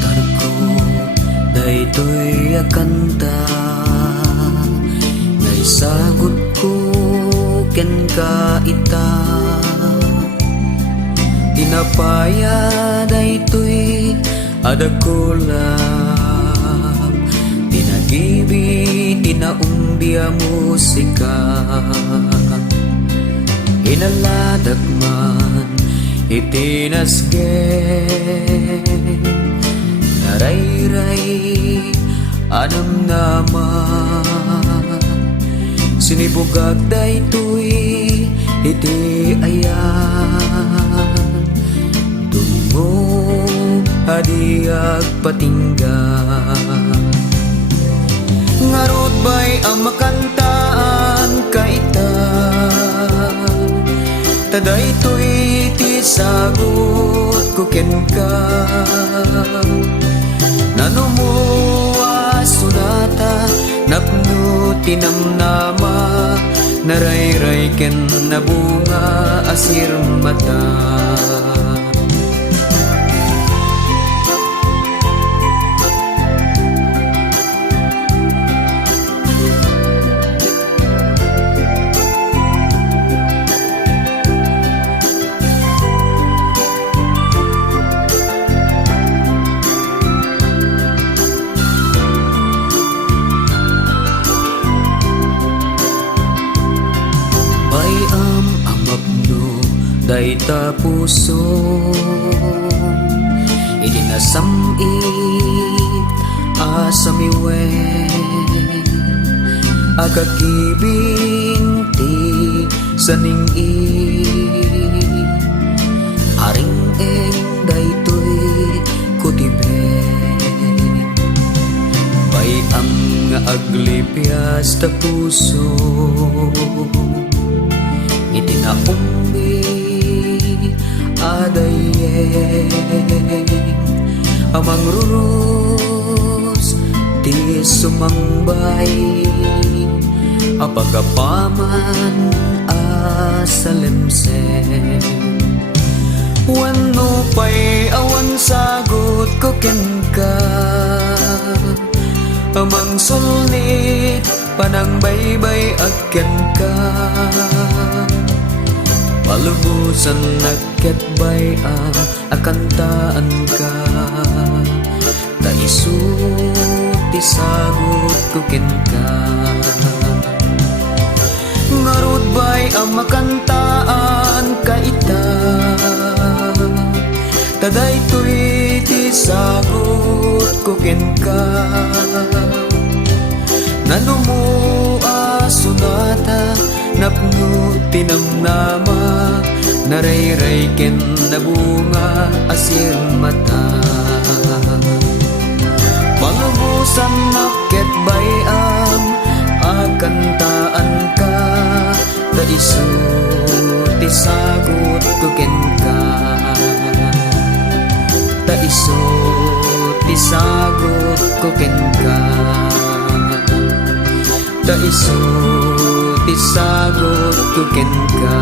Tarko daytoy akanta ngay sagot ko ken ka ita. Tinapaya daytoy adakulam, tinagibi tinaumbia musika. Inaladag man itinasgen, narayray anam naman. Sinibugag daytoy iti ayan, tungo adiag patinggan. Ngarod bay ang makantaan kaita, tadaytoy ti sagot ko ken ka. Nanumuwa sunata napno tinamnama, narayray ken nabunga asir mata. Dayta puso idinasamit asamiwen, agakibing ti saningi. Aring eng daytoy kutiben, bayam nga aglipias ta puso itinaumbi adayeng. Amang rurus ti sumangbay, apagapaman asalemsen. Wano pa'y awan sagot ko ken ka, amang sulit panang baybay agken ka. Palubusan nagketbay ang akantaan ka, taiso ti sagot ko ken ka. Ngarod bay ang makantaan kaita, tadaytoy ti sagot ko ken ka. Nanumua sunata napno tinamnama, narayray ken nabunga asir mata. Pangubusan naket bayam akantaan ka, taiso ti sagot ko ken ka. Taiso ti sagot ko ken ka. Taiso ti sagot ko ken ka.